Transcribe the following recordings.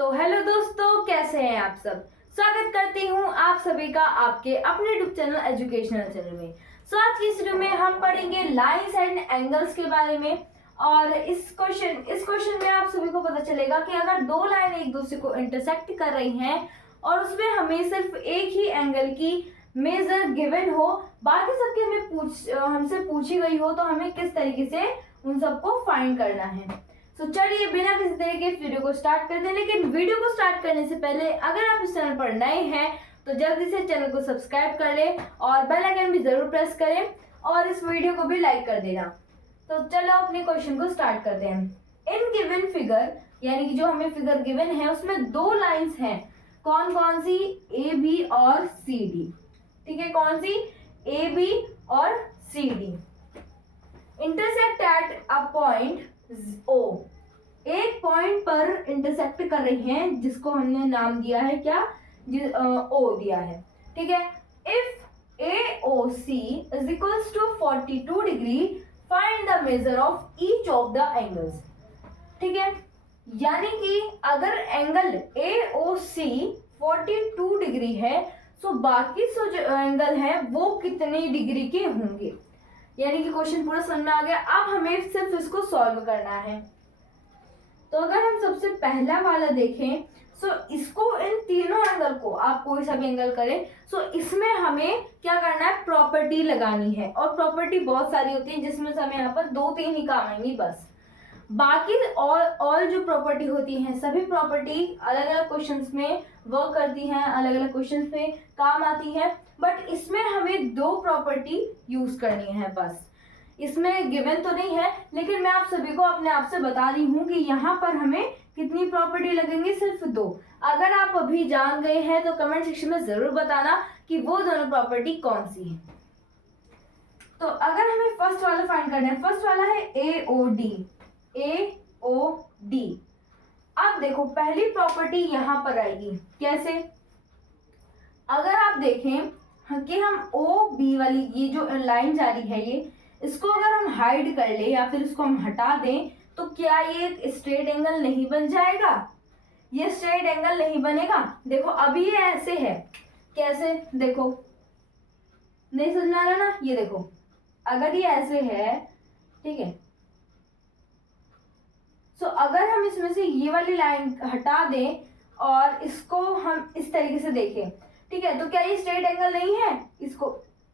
तो हेलो दोस्तों, कैसे हैं आप सब। स्वागत करती हूँ आप सभी का आपके अपने यूट्यूब चैनल एजुकेशनल चैनल में। आज की इस वीडियो में हम पढ़ेंगे लाइंस एंड एंगल्स के बारे में। और इस क्वेश्चन में आप सभी को पता चलेगा कि अगर दो लाइन एक दूसरे को इंटरसेक्ट कर रही हैं और उसमें हमें सिर्फ एक ही एंगल की मेजर गिवन हो, बाकी सबके हमसे पूछी गई हो, तो हमें किस तरीके से उन सबको फाइंड करना है। तो चलिए बिना किसी तरह के वीडियो को स्टार्ट करते हैं। लेकिन वीडियो को स्टार्ट करने से पहले अगर आप इस चैनल पर नए हैं तो जल्दी से चैनल को सब्सक्राइब कर लें और बेल आइकन भी जरूर प्रेस करें और इस वीडियो को भी लाइक कर देना। तो चलो अपने क्वेश्चन को स्टार्ट करते हैं। इन गिवन फिगर, यानी कि जो हमें फिगर गिवन है उसमें दो लाइंस हैं। कौन कौन सी? ए बी और सी डी। ठीक है, कौन सी? ए बी और C D. Intersect at a point O. एक पॉइंट पर इंटरसेक्ट कर रही हैं जिसको हमने नाम दिया है क्या? ओ दिया है। ठीक है। If A O C is equals to 42 degree, find the measure of each of the angles. ठीक है, यानी कि अगर angle A O C 42 degree है तो बाकी जो एंगल है वो कितने डिग्री के होंगे। यानी कि क्वेश्चन पूरा समझ में आ गया। अब हमें सिर्फ इसको सॉल्व करना है। तो अगर हम सबसे पहला वाला देखें, सो इसको, इन तीनों एंगल को आप कोई सा भी एंगल करें, सो इसमें हमें क्या करना है? प्रॉपर्टी लगानी है। और प्रॉपर्टी बहुत सारी होती है जिसमें से हमें यहाँ पर दो तीन ही काम आएंगी बस। बाकी और जो प्रॉपर्टी होती हैं, सभी प्रॉपर्टी अलग अलग क्वेश्चंस में वर्क करती हैं, अलग अलग क्वेश्चंस में काम आती है। बट इसमें हमें दो प्रॉपर्टी यूज करनी है बस। इसमें गिवन तो नहीं है, लेकिन मैं आप सभी को अपने आप से बता रही हूँ कि यहाँ पर हमें कितनी प्रॉपर्टी लगेंगी? सिर्फ दो। अगर आप अभी जान गए हैं तो कमेंट सेक्शन में जरूर बताना कि वो दोनों प्रॉपर्टी कौन सी है। तो अगर हमें फर्स्ट वाला फाइंड करना है, फर्स्ट वाला है A O D. A O D. अब देखो पहली प्रॉपर्टी यहाँ पर आएगी कैसे? अगर आप देखें कि हम ओ बी वाली ये जो लाइन जा रही है, ये इसको अगर हम हाइड कर ले या फिर इसको हम हटा दें तो क्या ये एक स्ट्रेट एंगल नहीं बन जाएगा? ये स्ट्रेट एंगल नहीं बनेगा। देखो अभी ये ऐसे है, कैसे? देखो नहीं समझ में आ रहा ना? ये देखो अगर ये ऐसे है, ठीक है, सो अगर हम इसमें से ये वाली लाइन हटा दें और इसको हम इस तरीके से देखें, ठीक है, तो क्या ये स्ट्रेट एंगल नहीं है?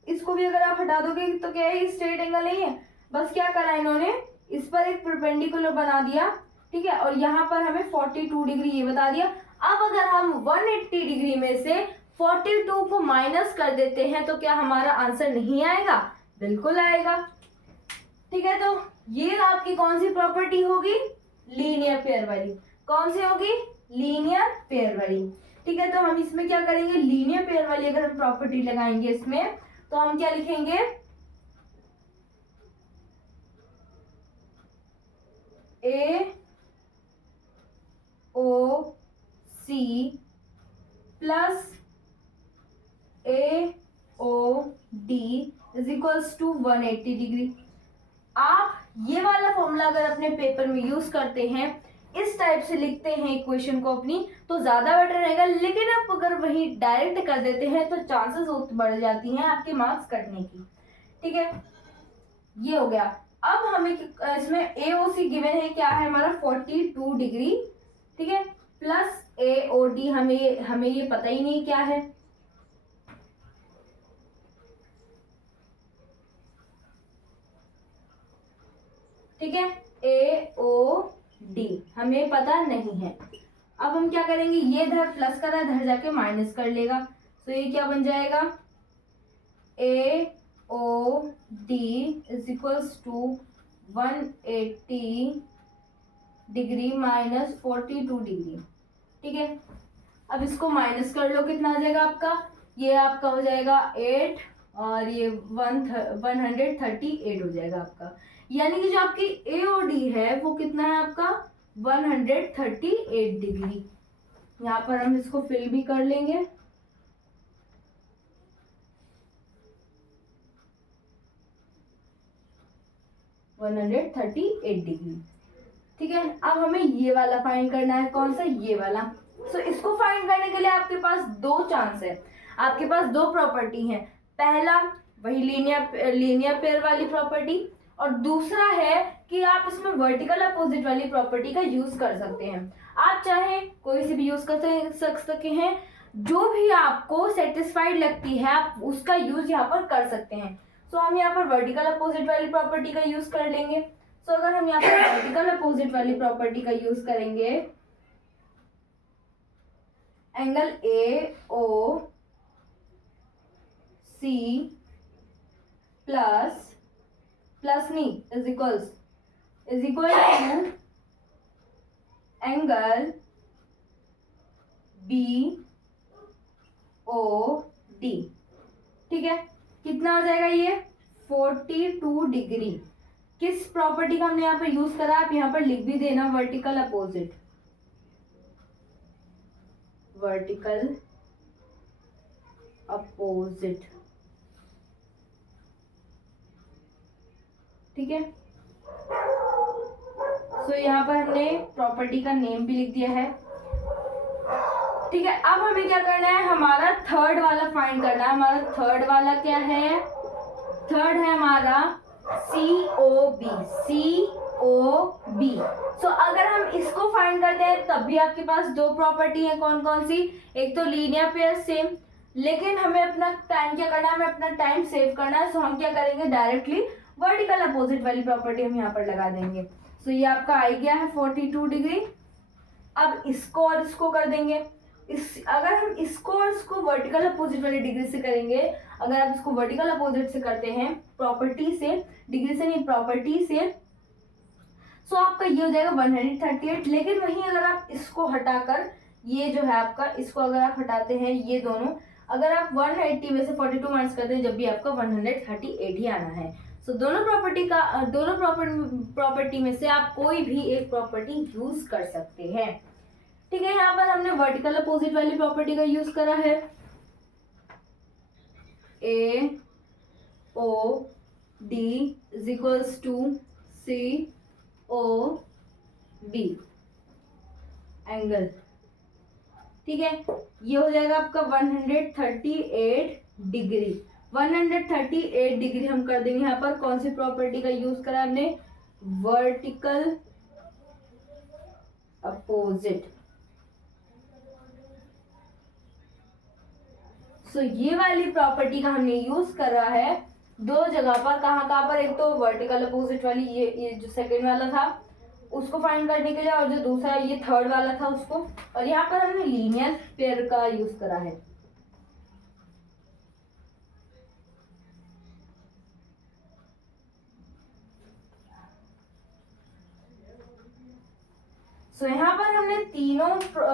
इसको भी अगर आप हटा दोगे तो क्या ये स्ट्रेट एंगल नहीं है? बस क्या करा इन्होंने, इस पर एक परपेंडिकुलर बना दिया, ठीक है, और यहाँ पर हमें 42 डिग्री ये बता दिया। अब अगर हम 180 डिग्री में से 42 को माइनस कर देते हैं तो क्या हमारा आंसर नहीं आएगा? बिल्कुल आएगा। ठीक है, तो ये आपकी कौन सी प्रॉपर्टी होगी? लीनियर पेयर वाली। कौन सी होगी? लीनियर पेयर वाली। ठीक है, तो हम इसमें क्या करेंगे? लीनियर पेयर वाली अगर हम प्रॉपर्टी लगाएंगे इसमें तो हम क्या लिखेंगे? A O C plus A O D is equals to 180 degree. आप ये वाला फॉर्मूला अगर अपने पेपर में यूज करते हैं, इस टाइप से लिखते हैं इक्वेशन को अपनी, तो ज्यादा बेटर रहेगा। लेकिन आप अगर वही डायरेक्ट कर देते हैं तो चांसेस बढ़ जाती हैं आपके मार्क्स कटने की। ठीक है, ये हो गया। अब हमें इसमें एओसी गिवन है, क्या है हमारा? 42 डिग्री। ठीक है, प्लस एओडी हमें ये पता ही नहीं क्या है। ठीक है, ए ओ डी हमें पता नहीं है। अब हम क्या करेंगे? ये इधर प्लस कर रहा है, इधर जाके माइनस कर लेगा, तो ये क्या बन जाएगा? A O D is equals to 180 degree minus 42 degree. ठीक है, अब इसको माइनस कर लो, कितना आ जाएगा आपका? ये आपका हो जाएगा 8 और ये 138 हो जाएगा आपका। यानी कि जो आपकी एओडी है वो कितना है आपका? 138 डिग्री। यहाँ पर हम इसको फिल भी कर लेंगे। One 138 degree. ठीक है, अब हमें ये वाला फाइंड करना है। कौन सा? ये वाला। सो इसको फाइंड करने के लिए आपके पास दो चांस है, आपके पास दो प्रॉपर्टी है। पहला वही लीनियर पेयर वाली प्रॉपर्टी, और दूसरा है कि आप इसमें वर्टिकल अपोजिट वाली प्रॉपर्टी का यूज कर सकते हैं। आप चाहे कोई सी भी यूज कर सकते हैं, जो भी आपको सेटिस्फाइड लगती है आप उसका यूज यहाँ पर कर सकते हैं। सो हम यहाँ पर वर्टिकल अपोजिट वाली प्रॉपर्टी का यूज कर लेंगे। सो अगर हम यहाँ पर वर्टिकल अपोजिट वाली प्रॉपर्टी का यूज करेंगे, angle A O C plus नहीं is equal to angle B O D. ठीक है, कितना हो जाएगा ये? 42 डिग्री। किस प्रॉपर्टी का हमने यहाँ पर यूज करा? आप यहाँ पर लिख भी देना, वर्टिकल अपोजिट। ठीक है, सो यहाँ पर हमने प्रॉपर्टी का नेम भी लिख दिया है। ठीक है, अब हमें क्या करना है? हमारा थर्ड वाला फाइंड करना है। हमारा थर्ड वाला क्या है? थर्ड है हमारा COB। सो अगर हम इसको फाइंड करते हैं तब भी आपके पास दो प्रॉपर्टी है। कौन कौन सी? एक तो लीनियर पेयर सेम, लेकिन हमें अपना टाइम क्या करना है? हमें अपना टाइम सेव करना है। सो हम क्या करेंगे? डायरेक्टली वर्टिकल अपोजिट वाली प्रॉपर्टी हम यहाँ पर लगा देंगे। सो ये आपका आ गया है 42 डिग्री। अब इसको और इसको कर देंगे। अगर हम इसको और इसको वर्टिकल अपोजिट वाली डिग्री से करेंगे, अगर आप इसको वर्टिकल अपोजिट से करते हैं प्रॉपर्टी से, डिग्री से नहीं प्रॉपर्टी से, सो आपका ये हो जाएगा 138। लेकिन वहीं अगर आप इसको हटाकर, ये जो है आपका, इसको अगर आप हटाते हैं ये दोनों, अगर आप 180 में से 42 माइनस करते हैं जब भी आपका 138 ही आना है। सो दोनों प्रॉपर्टी में से आप कोई भी एक प्रॉपर्टी यूज कर सकते हैं। ठीक है, यहाँ पर हमने वर्टिकल अपोजिट वाली प्रॉपर्टी का यूज करा है। A O D is equals to COB angle. ठीक है, ये हो जाएगा आपका 138 डिग्री। 138 डिग्री हम कर देंगे यहाँ पर। कौन सी प्रॉपर्टी का यूज करा हमने? Vertical opposite. सो ये वाली प्रॉपर्टी का हमने यूज करा है दो जगह पर। कहाँ पर? एक तो वर्टिकल अपोजिट वाली, ये जो सेकंड वाला था उसको फाइंड करने के लिए, और जो दूसरा ये थर्ड वाला था उसको, और यहाँ पर हमने लीनियर पेयर का यूज करा है। सो यहाँ पर हमने तीनों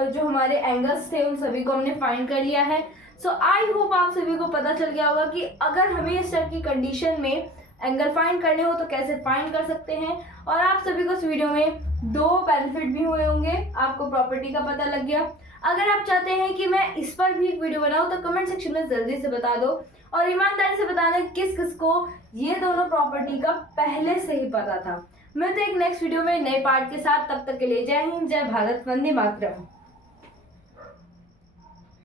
जो हमारे एंगल्स थे उन सभी को हमने फाइंड कर लिया है। सो आई होप आप सभी को पता चल गया होगा कि अगर हमें इस टाइप की कंडीशन में एंगल फाइंड करने हो तो कैसे फाइंड कर सकते हैं। और आप सभी को इस वीडियो में दो बेनिफिट भी हुए होंगे, आपको प्रॉपर्टी का पता लग गया। अगर आप चाहते हैं कि मैं इस पर भी एक वीडियो बनाऊं तो कमेंट सेक्शन में जल्दी से बता दो, और ईमानदारी से बताना किस किस को ये दोनों प्रॉपर्टी का पहले से ही पता था। मिलते हैं एक नेक्स्ट वीडियो में नए पार्ट के साथ। तब तक के लिए जय हिंद, जय भारत, वंदे मातरम।